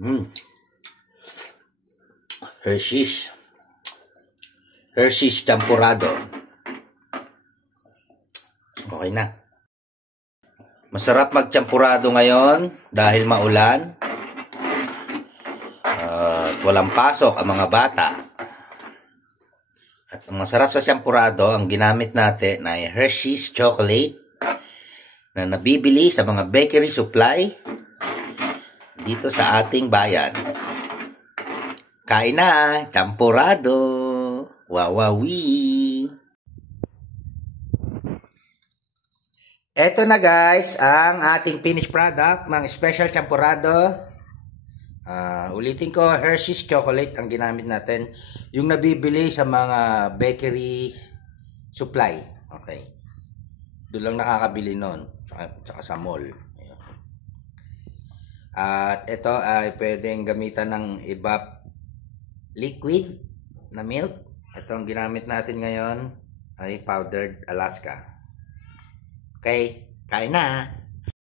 Mm. Hershey's Champurrado. Okay na. Masarap magchampurado ngayon dahil maulan. Walang pasok ang mga bata. At ang masarap sa champurado, ang ginamit natin ay Hershey's chocolate na nabibili sa mga bakery supply dito sa ating bayan. Kain na, champurado. Wawawi. Eto na guys, ang ating finished product ng special champurrado. Ulitin ko, Hershey's chocolate ang ginamit natin. Yung nabibili sa mga bakery supply. Okay. Doon lang nakakabili nun. Tsaka sa mall. At ito ay pwedeng gamitan ng iba liquid na milk. Ito ang ginamit natin ngayon ay powdered Alaska. Okay, kain na!